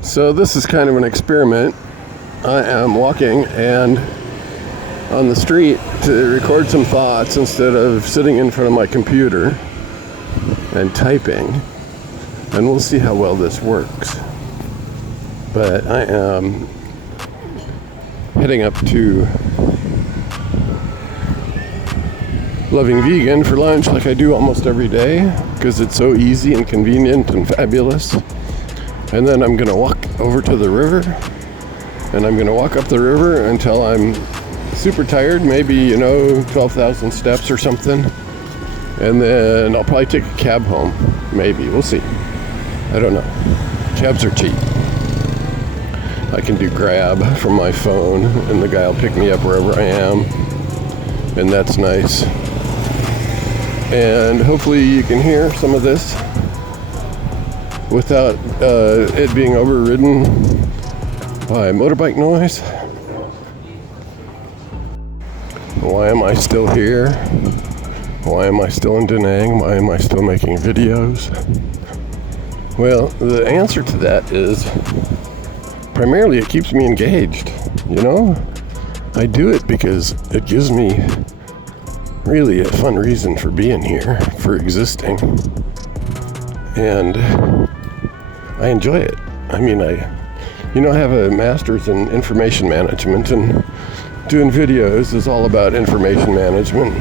So this is kind of an experiment. I am walking and on the street to record some thoughts instead of sitting in front of my computer and typing. And we'll see how well this works. But I am heading up to Loving Vegan for lunch like I do almost every day because it's so easy and convenient and fabulous. And then I'm going to walk over to the river and I'm going to walk up the river until I'm super tired, maybe, 12,000 steps or something. And then I'll probably take a cab home. Maybe. We'll see. I don't know. Cabs are cheap. I can do Grab from my phone and the guy will pick me up wherever I am. And that's nice. And hopefully you can hear some of this without it being overridden by motorbike noise. Why am I still here? Why am I still in Da Nang? Why am I still making videos? Well, the answer to that is primarily it keeps me engaged, I do it because it gives me really a fun reason for being here, for existing. And I enjoy it. I mean, I have a master's in information management, and doing videos is all about information management.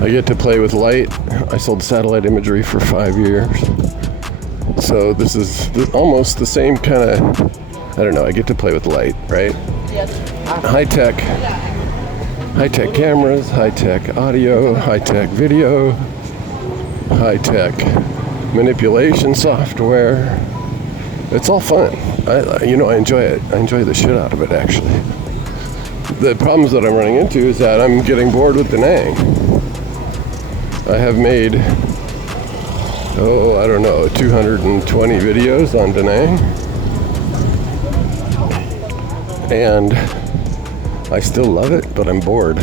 I get to play with light. I sold satellite imagery for 5 years. So this is almost the same kind of, I get to play with light, right? Yes. High-tech cameras, high-tech audio, high-tech video, high-tech manipulation software. It's all fun. I enjoy it. I enjoy the shit out of it, actually. The problems that I'm running into is that I'm getting bored with Da Nang. I have made, 220 videos on Da Nang. And I still love it, but I'm bored.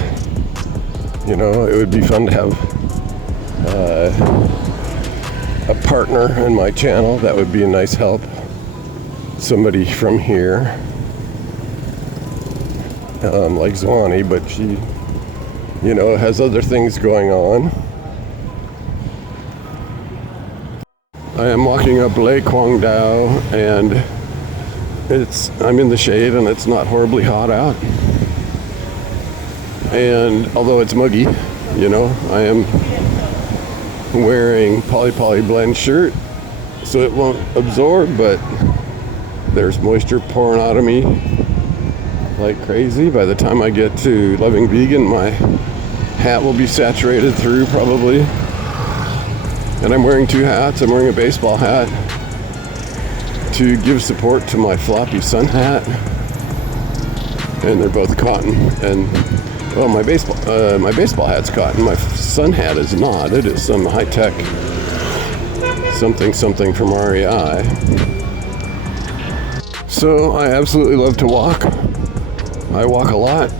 It would be fun to have a partner in my channel. That would be a nice help. Somebody from here, like Zwani, but she, has other things going on. I am walking up Lake Quang Dao, and I'm in the shade, and it's not horribly hot out. And although it's muggy, I am wearing poly blend shirt, so it won't absorb, but there's moisture pouring out of me like crazy. By the time I get to Loving Vegan, my hat will be saturated through probably. And I'm wearing two hats. I'm wearing a baseball hat to give support to my floppy sun hat. And they're both cotton. And well, my baseball hat's cotton. My sun hat is not. It is some high-tech something from REI. So I absolutely love to walk. I walk a lot,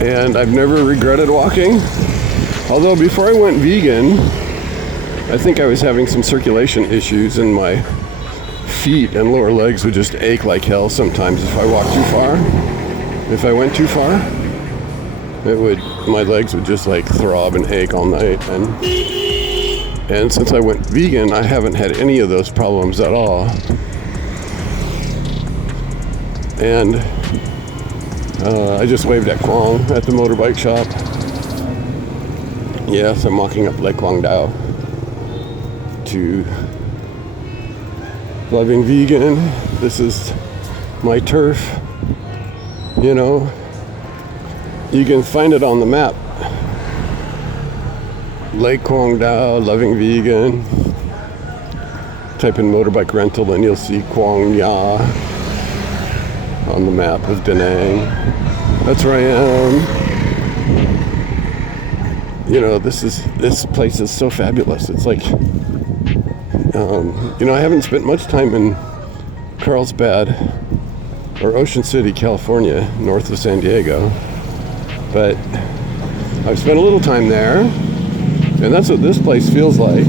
and I've never regretted walking. Although before I went vegan, I think I was having some circulation issues, and my feet and lower legs would just ache like hell sometimes if I walked too far. If I went too far, my legs would just like throb and ache all night. And since I went vegan, I haven't had any of those problems at all. And I just waved at Quang at the motorbike shop. Yes, I'm walking up Lake Quang Dao to Loving Vegan. This is my turf. You can find it on the map. Lake Quang Dao, Loving Vegan. Type in motorbike rental and you'll see Quang Ya on the map of Da Nang. That's where I am. This place is so fabulous. It's like, I haven't spent much time in Carlsbad or Ocean City, California, north of San Diego, but I've spent a little time there, and that's what this place feels like.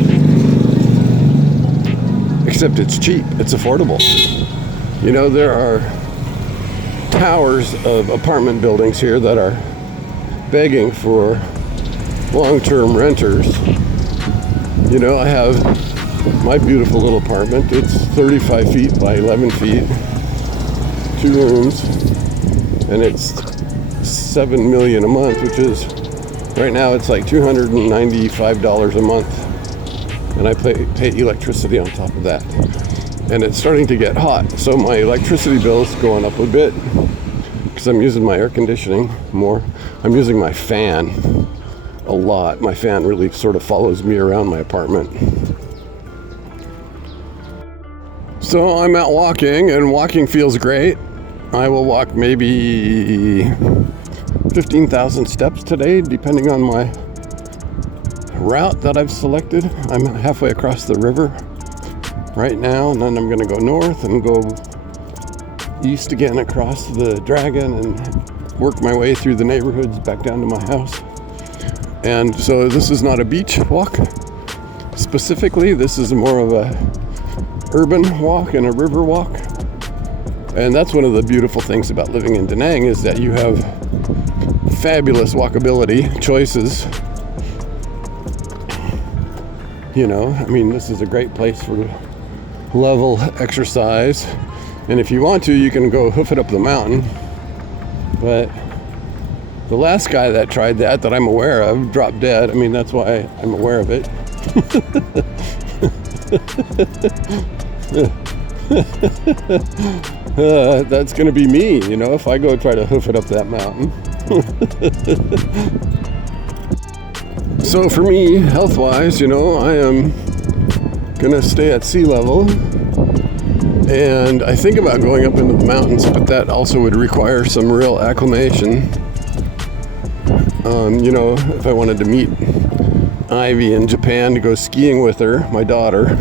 except it's cheap, it's affordable. You know, there are towers of apartment buildings here that are begging for long-term renters. You know, I have my beautiful little apartment. It's 35 feet by 11 feet, 2 rooms, and it's $7 million a month, which is, right now it's like $295 a month, and I pay electricity on top of that. And it's starting to get hot, so my electricity bill is going up a bit because I'm using my air conditioning more. I'm using my fan a lot. My fan really sort of follows me around my apartment. So I'm out walking, and walking feels great. I will walk maybe 15,000 steps today, depending on my route that I've selected. I'm halfway across the river right now, and then I'm going to go north and go east again across the Dragon and work my way through the neighborhoods back down to my house. And so this is not a beach walk specifically. This is more of a urban walk and a river walk. And that's one of the beautiful things about living in Da Nang, is that you have fabulous walkability choices. You know, I mean, this is a great place for level exercise. And if you want to, you can go hoof it up the mountain. But the last guy that tried that I'm aware of dropped dead. I mean, that's why I'm aware of it. That's going to be me, you know, if I go try to hoof it up that mountain. So for me, health-wise, you know, I am going to stay at sea level. And I think about going up into the mountains, but that also would require some real acclimation. You know, if I wanted to meet Ivy in Japan to go skiing with her, my daughter,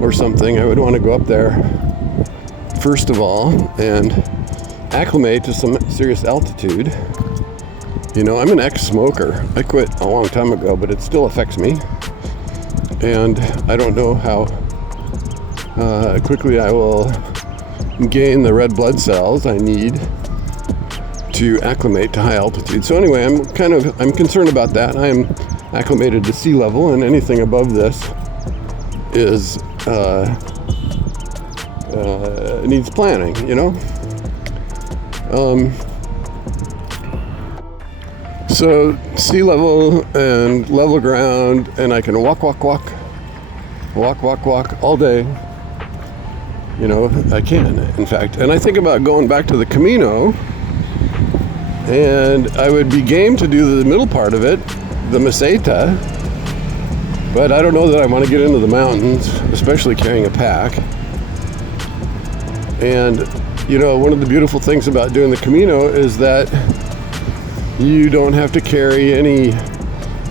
or something, I would want to go up there first of all and acclimate to some serious altitude. You know, I'm an ex-smoker. I quit a long time ago, but it still affects me. And I don't know how quickly I will gain the red blood cells I need to acclimate to high altitude. So anyway, I'm concerned about that. I am acclimated to sea level, and anything above this is needs planning, you know. So sea level and level ground, and I can walk all day. You know, I can, in fact. And I think about going back to the Camino, and I would be game to do the middle part of it, the Meseta, but I don't know that I want to get into the mountains, especially carrying a pack. And, you know, one of the beautiful things about doing the Camino is that you don't have to carry any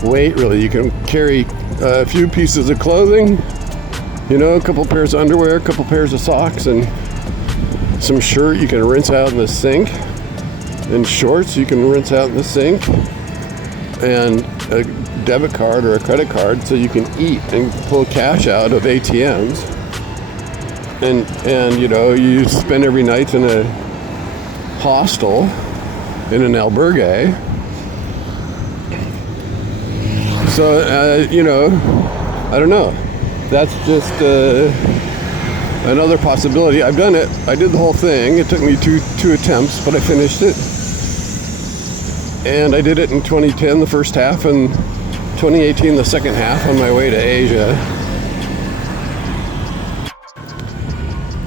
weight, really. You can carry a few pieces of clothing, you know, a couple pairs of underwear, a couple pairs of socks, and some shirt you can rinse out in the sink, and shorts you can rinse out in the sink, and a debit card or a credit card so you can eat and pull cash out of ATMs. And you know, you spend every night in a hostel, in an albergue. So, you know, I don't know. That's just another possibility. I've done it. I did the whole thing. It took me two attempts, but I finished it. And I did it in 2010, the first half, and 2018, the second half, on my way to Asia.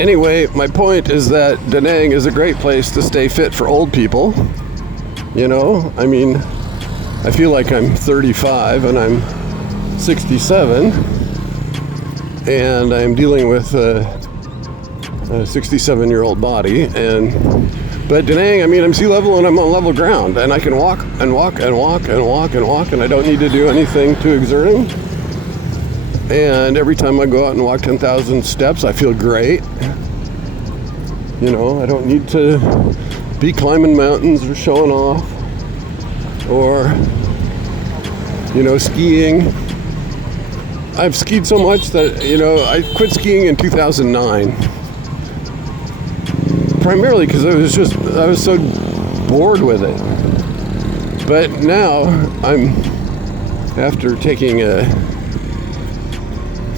Anyway, my point is that Da Nang is a great place to stay fit for old people. You know, I mean, I feel like I'm 35 and I'm 67, and I'm dealing with a 67-year-old body. But Da Nang, I mean, I'm sea level and I'm on level ground, and I can walk and walk and walk and walk and walk, and I don't need to do anything too exerting. And every time I go out and walk 10,000 steps, I feel great. You know, I don't need to be climbing mountains or showing off or, you know, skiing. I've skied so much that, I quit skiing in 2009. Primarily because I was so bored with it. But now after taking a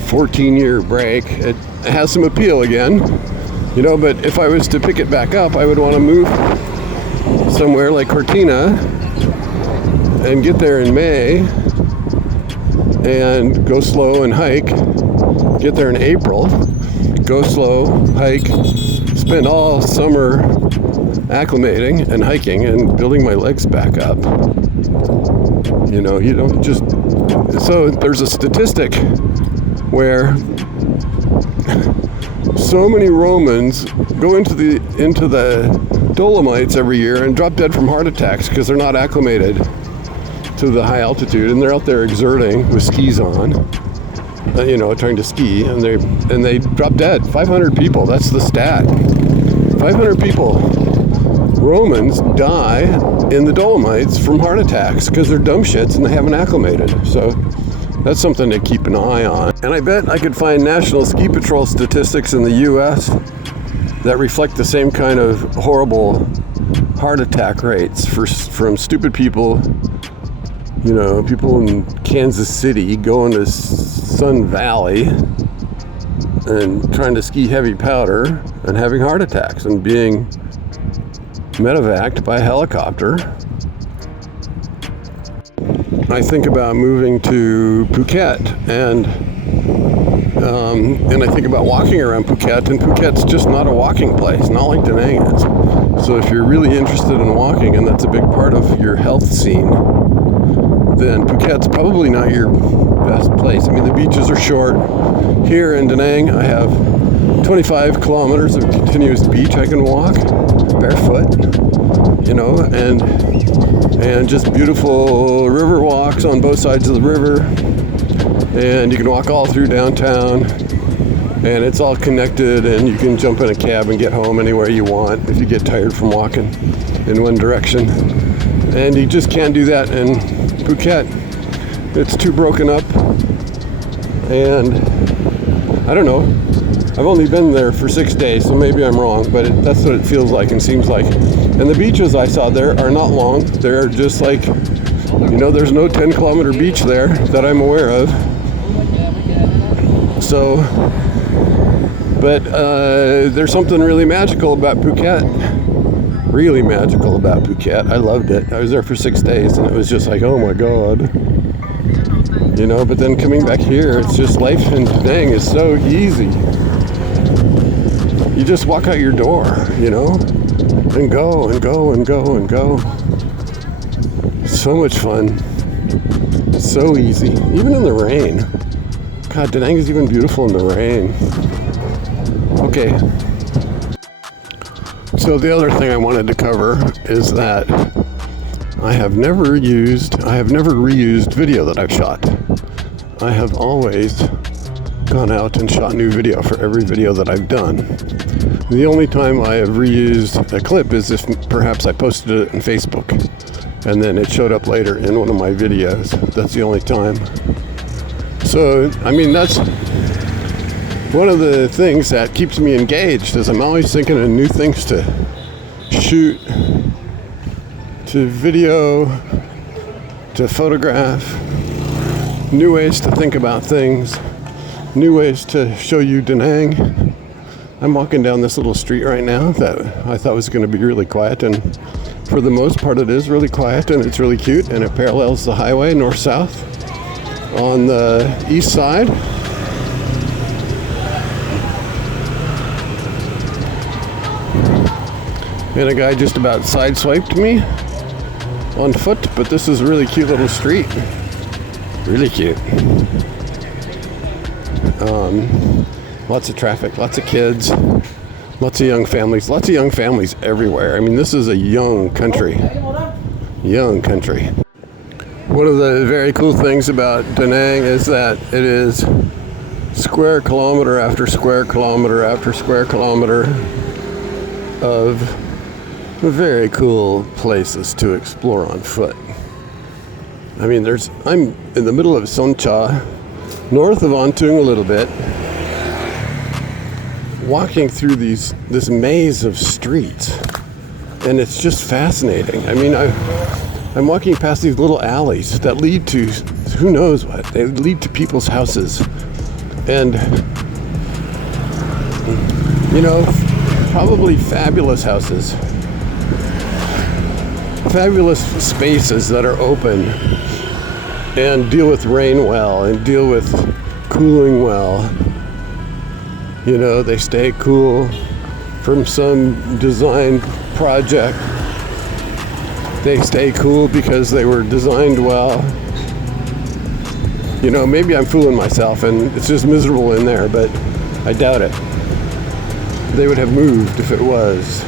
14-year break, it has some appeal again. But if I was to pick it back up, I would want to move somewhere like Cortina and get there in May and go slow and hike. Get there in April, go slow, hike, spend all summer acclimating and hiking and building my legs back up. You don't just... So there's a statistic where so many Romans go into the Dolomites every year and drop dead from heart attacks because they're not acclimated to the high altitude, and they're out there exerting with skis on, trying to ski, and they drop dead. 500 people, that's the stat. 500 people, Romans, die in the Dolomites from heart attacks because they're dumb shits and they haven't acclimated. So that's something to keep an eye on. And I bet I could find National Ski Patrol statistics in the U.S. that reflect the same kind of horrible heart attack rates from stupid people. People in Kansas City going to Sun Valley and trying to ski heavy powder and having heart attacks and being medevaced by helicopter. I think about moving to Phuket and I think about walking around Phuket, and Phuket's just not a walking place, not like Da Nang is. So if you're really interested in walking and that's a big part of your health scene, then Phuket's probably not your best place. I mean, the beaches are short. Here in Da Nang, I have 25 kilometers of continuous beach I can walk barefoot, and just beautiful river walks on both sides of the river. And you can walk all through downtown, and it's all connected, and you can jump in a cab and get home anywhere you want if you get tired from walking in one direction. And you just can't do that in Phuket. It's too broken up, and I don't know. I've only been there for 6 days, so maybe I'm wrong, but that's what it feels like and seems like. And the beaches I saw there are not long. They're just like, there's no 10-kilometer beach there that I'm aware of. So, but there's something really magical about Phuket. Really magical about Phuket. I loved it. I was there for 6 days, and it was just like, oh my God. But then coming back here, it's just life in Da Nang is so easy. You just walk out your door, and go and go and go and go. So much fun. So easy. Even in the rain. God, Da Nang is even beautiful in the rain. Okay. So the other thing I wanted to cover is that I have never reused video that I've shot. I have always gone out and shot new video for every video that I've done. The only time I have reused a clip is if perhaps I posted it on Facebook and then it showed up later in one of my videos. That's the only time. So, that's one of the things that keeps me engaged, is I'm always thinking of new things to shoot, to video, to photograph, new ways to think about things, new ways to show you Da Nang. I'm walking down this little street right now that I thought was going to be really quiet, and for the most part it is really quiet, and it's really cute, and it parallels the highway north-south on the east side. And a guy just about sideswiped me on foot, but this is a really cute little street. Really cute. Lots of traffic, lots of kids, lots of young families everywhere. This is a young country. Young country. One of the very cool things about Da Nang is that it is square kilometer after square kilometer after square kilometer of very cool places to explore on foot. I'm in the middle of Soncha, north of Antung a little bit, walking through this maze of streets, and it's just fascinating. I mean, I'm walking past these little alleys that lead to who knows what. They lead to people's houses, and probably fabulous houses, fabulous spaces that are open and deal with rain well and deal with cooling well. They stay cool from some design project. They stay cool because they were designed well. Maybe I'm fooling myself and it's just miserable in there, but I doubt it. They would have moved if it was.